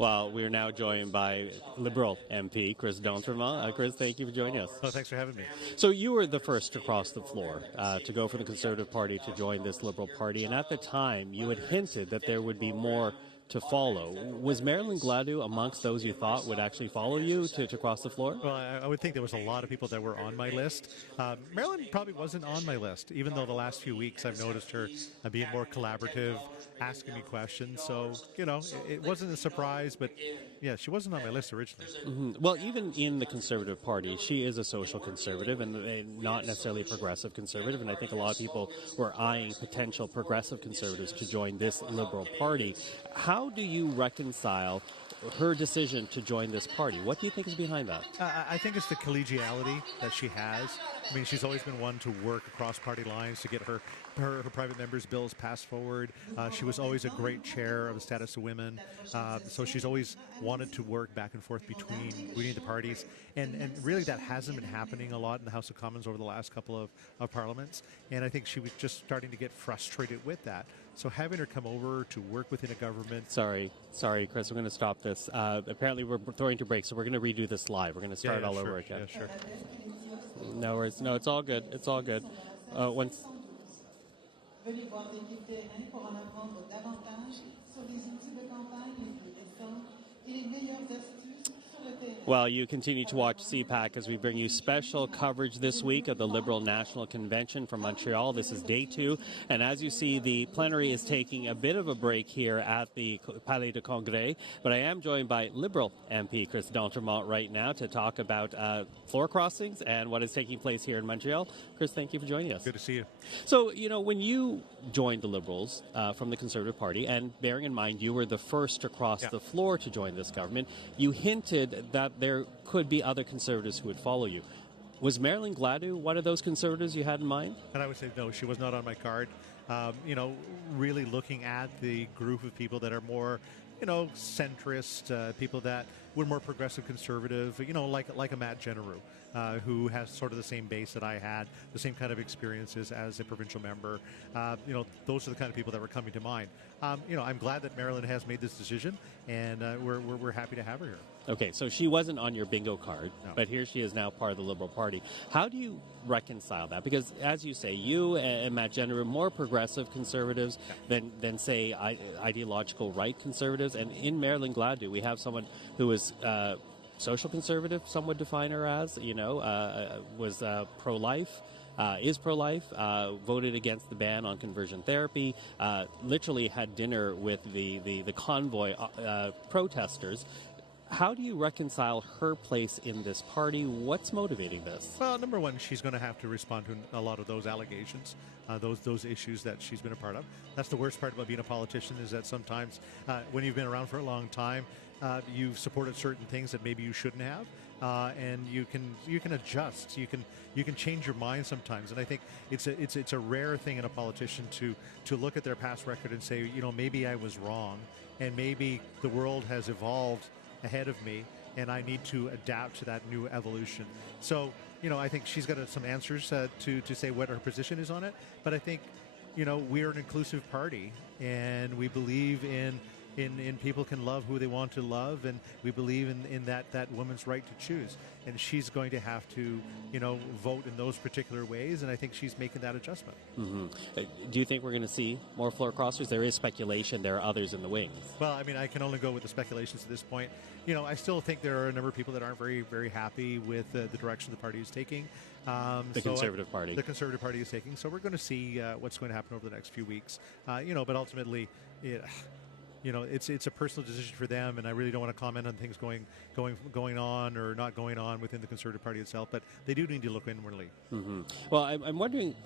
Well, we are now joined by Liberal MP Chris D'Entremont. Chris, thank you for joining us. Oh, thanks for having me. So you were the first to cross the floor to go from the Conservative Party to join this Liberal Party, and at the time you had hinted that there would be more to follow. Was Marilyn Gladu amongst those you thought would actually follow you to cross the floor? Well, I would think there was a lot of people that were on my list. Marilyn probably wasn't on my list, even though the last few weeks I've noticed her being more collaborative, asking me questions. So, it wasn't a surprise, but yeah, she wasn't on my list originally. Mm-hmm. Well, even in the Conservative Party, she is a social conservative and not necessarily a progressive conservative. And I think a lot of people were eyeing potential progressive conservatives to join this Liberal Party. How do you reconcile her decision to join this party? What do you think is behind that? I think it's the collegiality that she has. I mean, she's always been one to work across party lines to get her private members' bills passed forward. She was always a great chair of the status of women. So she's always wanted to work back and forth between the parties. And really that hasn't been happening a lot in the House of Commons over the last couple of parliaments. And I think she was just starting to get frustrated with that. So having her come over to work within a government... Sorry, Chris, we're going to stop this. Apparently we're throwing to break, so we're going to redo this live. We're going to start all over again. Yeah, sure. No worries. No, it's all good. It's all good. Once... Venez voir l'équipe terrain pour en apprendre davantage sur les outils de campagne les plus récents et les meilleures astuces sur le terrain. Well, you continue to watch CPAC as we bring you special coverage this week of the Liberal National Convention from Montreal. This is day 2, and as you see, the plenary is taking a bit of a break here at the Palais de Congrès, but I am joined by Liberal MP Chris D'Entremont right now to talk about floor crossings and what is taking place here in Montreal. Chris, thank you for joining us. Good to see you. So, when you joined the Liberals from the Conservative Party, and bearing in mind you were the first to cross the floor to join this government, you hinted that there could be other Conservatives who would follow you. Was Marilyn Gladu one of those Conservatives you had in mind? And I would say no, she was not on my card. Really looking at the group of people that are more, centrist, people that were more progressive conservative, like a Matt Genereux, who has sort of the same base that I had, the same kind of experiences as a provincial member. Those are the kind of people that were coming to mind. I'm glad that Marilyn has made this decision, and we're happy to have her here. Okay, so she wasn't on your bingo card, No. but here she is now part of the Liberal Party. How do you reconcile that? Because, as you say, you and Matt Jenner are more progressive conservatives than say, ideological right conservatives. And in Marilyn Gladu, we have someone who is social conservative, some would define her as, was pro-life. Is pro-life, voted against the ban on conversion therapy, literally had dinner with the convoy protesters. How do you reconcile her place in this party? What's motivating this? Well, number one, she's going to have to respond to a lot of those allegations, those issues that she's been a part of. That's the worst part about being a politician, is that sometimes when you've been around for a long time, you've supported certain things that maybe you shouldn't have, and you can adjust. You can change your mind sometimes, and I think it's a rare thing in a politician to look at their past record and say, maybe I was wrong, and maybe the world has evolved ahead of me, and I need to adapt to that new evolution. So, I think she's got some answers to say what her position is on it. But I think, we're an inclusive party, and we believe in people can love who they want to love, and we believe in that woman's right to choose. And she's going to have to, vote in those particular ways, and I think she's making that adjustment. Mm-hmm. Do you think we're going to see more floor crossers? There is speculation. There are others in the wings. Well, I mean, I can only go with the speculations at this point. I still think there are a number of people that aren't very, very happy with the direction the party is taking. The Conservative Party. The Conservative Party is taking. So we're going to see what's going to happen over the next few weeks. But ultimately, it's a personal decision for them, and I really don't want to comment on things going on or not going on within the Conservative Party itself. But they do need to look inwardly. Mm-hmm. Well, I'm wondering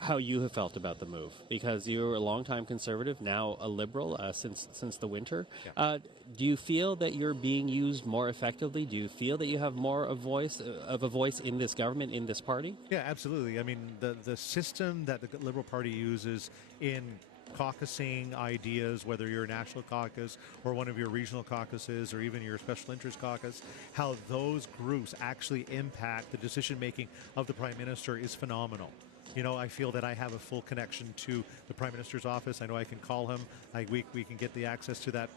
how you have felt about the move, because you were a longtime Conservative, now a Liberal since the winter. Yeah. Do you feel that you're being used more effectively? Do you feel that you have more of a voice in this government, in this party? Yeah, absolutely. I mean, the system that the Liberal Party uses in caucusing ideas, whether you're a national caucus or one of your regional caucuses or even your special interest caucus, how those groups actually impact the decision making of the Prime Minister is phenomenal. I feel that I have a full connection to the Prime Minister's office. I know I can call him. We can get the access to that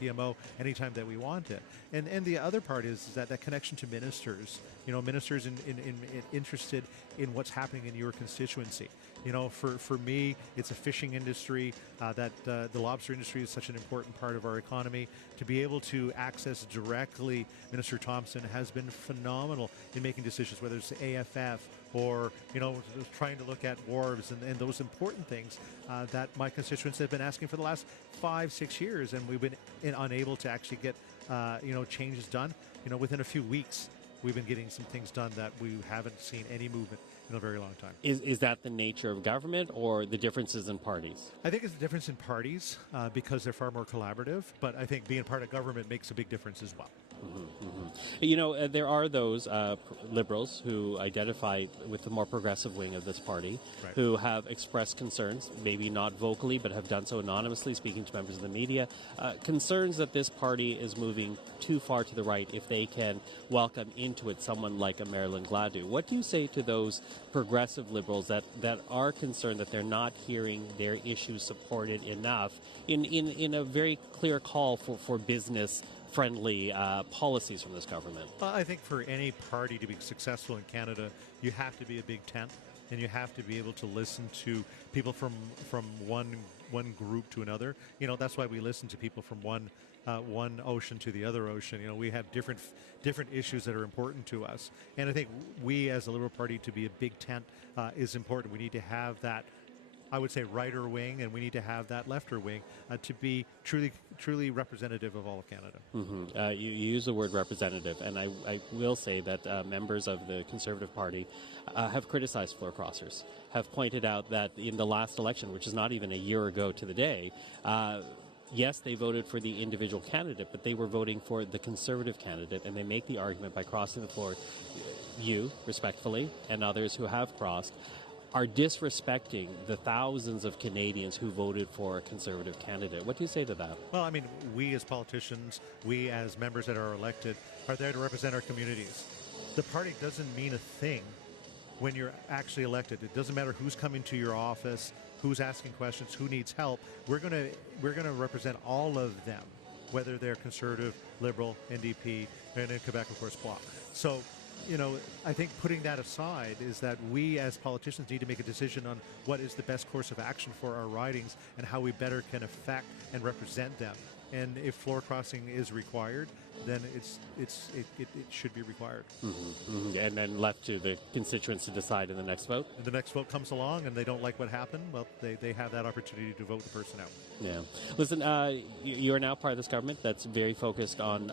PMO anytime that we want it. And the other part is that connection to ministers. Ministers interested in what's happening in your constituency. For me, it's a fishing industry. That the lobster industry is such an important part of our economy. To be able to access directly Minister Thompson has been phenomenal in making decisions, whether it's the AFF or trying to look at wharves and those important things that my constituents have been asking for the last 5-6 years, and we've been unable to actually get changes done. Within a few weeks, we've been getting some things done that we haven't seen any movement in a very long time. Is that the nature of government or the differences in parties? I think it's the difference in parties because they're far more collaborative, but I think being part of government makes a big difference as well. There are those liberals who identify with the more progressive wing of this party, right, who have expressed concerns, maybe not vocally, but have done so anonymously, speaking to members of the media, concerns that this party is moving too far to the right if they can welcome into it someone like a Marilyn Gladu. What do you say to those progressive liberals that are concerned that they're not hearing their issues supported enough in a very clear call for business-friendly policies from this government? I think for any party to be successful in Canada, you have to be a big tent, and you have to be able to listen to people from one group to another. That's why we listen to people from one ocean to the other ocean. We have different issues that are important to us, and I think we as a Liberal Party to be a big tent is important. We need to have that, I would say, righter wing, and we need to have that lefter wing to be truly representative of all of Canada. You use the word representative, and I will say that members of the Conservative Party have criticized floor crossers, have pointed out that in the last election, which is not even a year ago to the day, yes, they voted for the individual candidate, but they were voting for the Conservative candidate, and they make the argument by crossing the floor, you, respectfully, and others who have crossed, are disrespecting the thousands of Canadians who voted for a Conservative candidate. What do you say to that? Well, I mean, we as politicians, we as members that are elected, are there to represent our communities. The party doesn't mean a thing when you're actually elected. It doesn't matter who's coming to your office, who's asking questions, who needs help. We're going to represent all of them, whether they're Conservative, Liberal, NDP, and in Quebec, of course, Bloc. So, I think putting that aside is that we as politicians need to make a decision on what is the best course of action for our ridings and how we better can affect and represent them. And if floor crossing is required, then it should be required. And then left to the constituents to decide in the next vote? And the next vote comes along and they don't like what happened, well, they have that opportunity to vote the person out. Yeah. Listen, you are now part of this government that's very focused on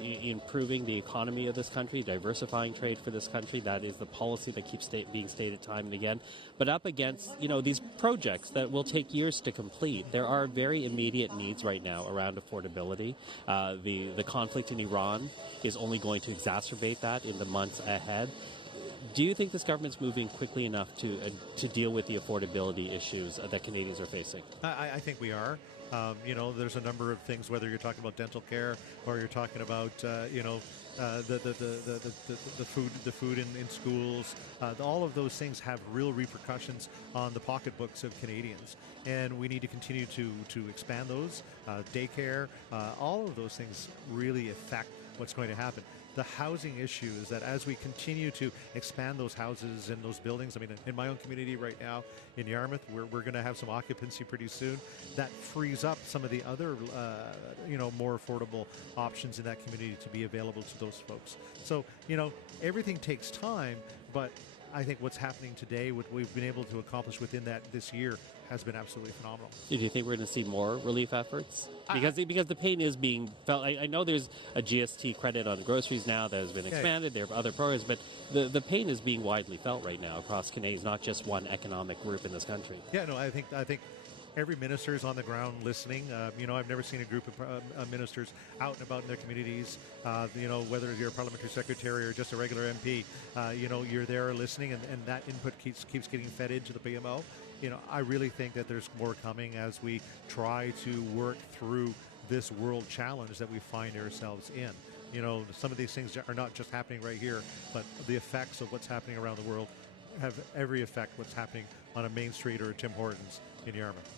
improving the economy of this country, diversifying trade for this country. That is the policy that keeps being stated time and again. But up against, these projects that will take years to complete, there are very immediate needs right now around affordability. The conflict in Iran is only going to exacerbate that in the months ahead. Do you think this government's moving quickly enough to deal with the affordability issues that Canadians are facing? I think we are. There's a number of things, whether you're talking about dental care or you're talking about, the food in schools. All of those things have real repercussions on the pocketbooks of Canadians, and we need to continue to expand those. Daycare, all of those things really affect what's going to happen. The housing issue is that as we continue to expand those houses and those buildings, I mean, in my own community right now in Yarmouth, we're going to have some occupancy pretty soon. That frees up some of the other, more affordable options in that community to be available to those folks. So, everything takes time, but I think what's happening today, what we've been able to accomplish within this year, has been absolutely phenomenal. Do you think we're going to see more relief efforts? Because the pain is being felt. I know there's a GST credit on groceries now that has been expanded. There are other programs, but the pain is being widely felt right now across Canadians, not just one economic group in this country. Yeah, no, I think every minister is on the ground listening. I've never seen a group of ministers out and about in their communities. Whether you're a parliamentary secretary or just a regular MP, you're there listening, and that input keeps getting fed into the PMO. I really think that there's more coming as we try to work through this world challenge that we find ourselves in. Some of these things are not just happening right here, but the effects of what's happening around the world have every effect what's happening on a Main Street or a Tim Hortons in Yarmouth.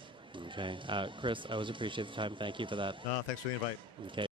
Okay. Chris, I always appreciate the time. Thank you for that. Thanks for the invite. Okay.